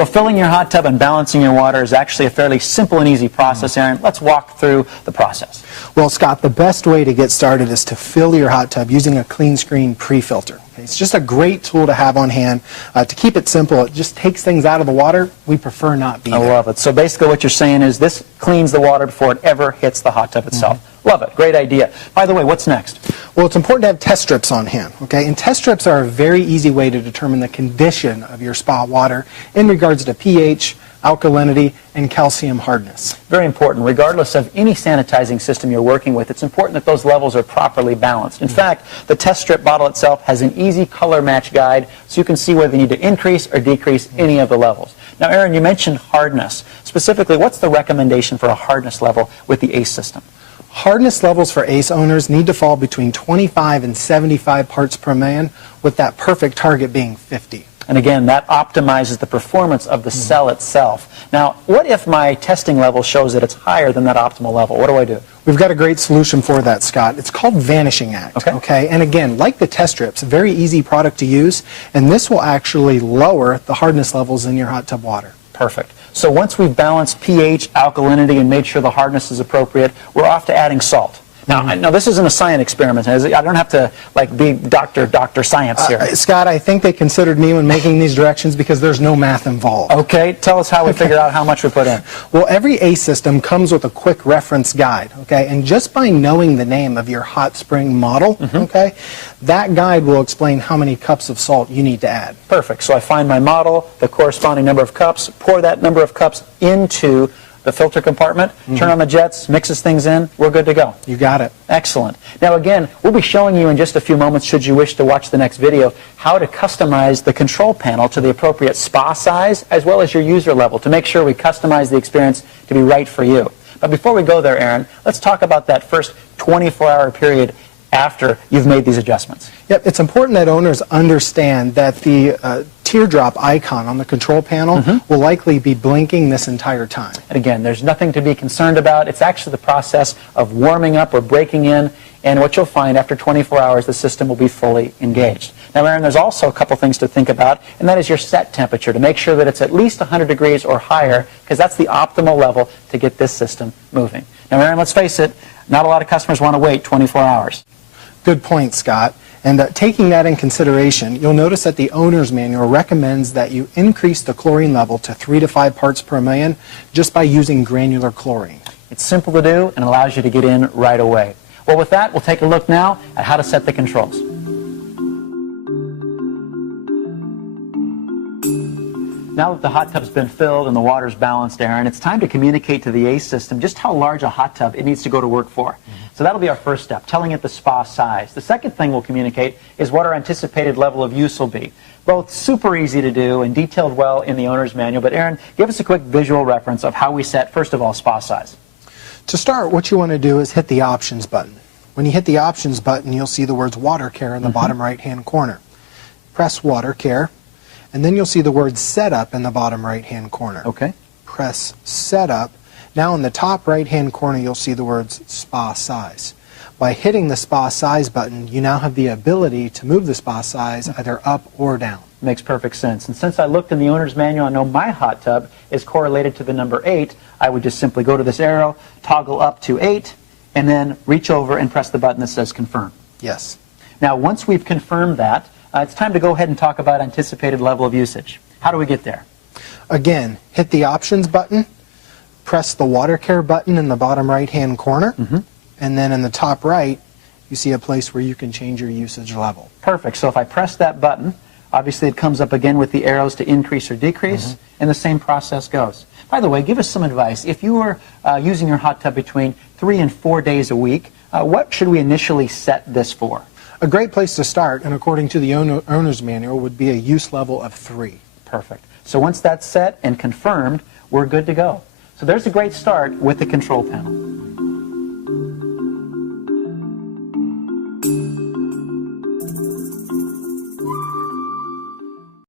Well, filling your hot tub and balancing your water is actually a fairly simple and easy process, Aaron. Let's walk through the process. Well, Scott, the best way to get started is to fill your hot tub using a clean screen pre-filter. Okay? It's just a great tool to have on hand. To keep it simple, it just takes things out of the water. We prefer not be there. I love it. So basically what you're saying is this cleans the water before it ever hits the hot tub itself. Love it. Great idea. By the way, what's next? Well, it's important to have test strips on hand, okay? And test strips are a very easy way to determine the condition of your spa water in regards to pH, alkalinity, and calcium hardness. Very important. Regardless of any sanitizing system you're working with, it's important that those levels are properly balanced. In fact, the test strip bottle itself has an easy color match guide so you can see whether you need to increase or decrease any of the levels. Now, Aaron, you mentioned hardness. Specifically, what's the recommendation for a hardness level with the ACE system? Hardness levels for ACE owners need to fall between 25 and 75 parts per million, with that perfect target being 50. And again, that optimizes the performance of the cell itself. Now, what if my testing level shows that it's higher than that optimal level? What do I do? We've got a great solution for that, Scott. It's called Vanishing Act. Okay? And again, like the test strips, a very easy product to use, and this will actually lower the hardness levels in your hot tub water. Perfect. So once we've balanced pH, alkalinity, and made sure the hardness is appropriate, we're off to adding salt. Now, this isn't a science experiment. I don't have to be Dr. Science here. Scott, I think they considered me when making these directions because there's no math involved. Okay, tell us how we figure out how much we put in. Well, every ACE system comes with a quick reference guide, okay? And just by knowing the name of your hot spring model, okay, that guide will explain how many cups of salt you need to add. Perfect. So I find my model, the corresponding number of cups, pour that number of cups into the filter compartment, turn on the jets, mixes things in, we're good to go. You got it. Excellent. Now again, we'll be showing you in just a few moments, should you wish to watch the next video, how to customize the control panel to the appropriate spa size as well as your user level to make sure we customize the experience to be right for you. But before we go there, Aaron, let's talk about that first 24-hour period after you've made these adjustments. Yep, it's important that owners understand that the teardrop icon on the control panel will likely be blinking this entire time. And again, there's nothing to be concerned about. It's actually the process of warming up or breaking in, and what you'll find after 24 hours, the system will be fully engaged. Now, Aaron, there's also a couple things to think about, and that is your set temperature, to make sure that it's at least 100 degrees or higher, because that's the optimal level to get this system moving. Now, Aaron, let's face it, not a lot of customers want to wait 24 hours. Good point, Scott. And taking that in consideration, you'll notice that the owner's manual recommends that you increase the chlorine level to 3 to 5 parts per million just by using granular chlorine. It's simple to do and allows you to get in right away. Well, with that, we'll take a look now at how to set the controls. Now that the hot tub's been filled and the water's balanced, Aaron, it's time to communicate to the ACE system just how large a hot tub it needs to go to work for. So that'll be our first step, telling it the spa size. The second thing we'll communicate is what our anticipated level of use will be. Both super easy to do and detailed well in the owner's manual. But Aaron, give us a quick visual reference of how we set, first of all, spa size. To start, what you want to do is hit the options button. When you hit the options button, you'll see the words water care in the bottom right-hand corner. Press water care, and then you'll see the word setup in the bottom right-hand corner. Okay. Press setup. Now in the top right-hand corner, you'll see the words spa size. By hitting the spa size button, you now have the ability to move the spa size either up or down. Makes perfect sense. And since I looked in the owner's manual, I know my hot tub is correlated to the number 8. I would just simply go to this arrow, toggle up to 8, and then reach over and press the button that says confirm. Yes. Now, once we've confirmed that, it's time to go ahead and talk about anticipated level of usage. How do we get there? Again, hit the options button, press the water care button in the bottom right-hand corner, and then in the top right, you see a place where you can change your usage level. Perfect. So if I press that button, obviously it comes up again with the arrows to increase or decrease, and the same process goes. By the way, give us some advice. If you were using your hot tub between 3 and 4 days a week, what should we initially set this for? A great place to start, and according to the owner's manual, would be a use level of 3. Perfect. So once that's set and confirmed, we're good to go. So there's a great start with the control panel.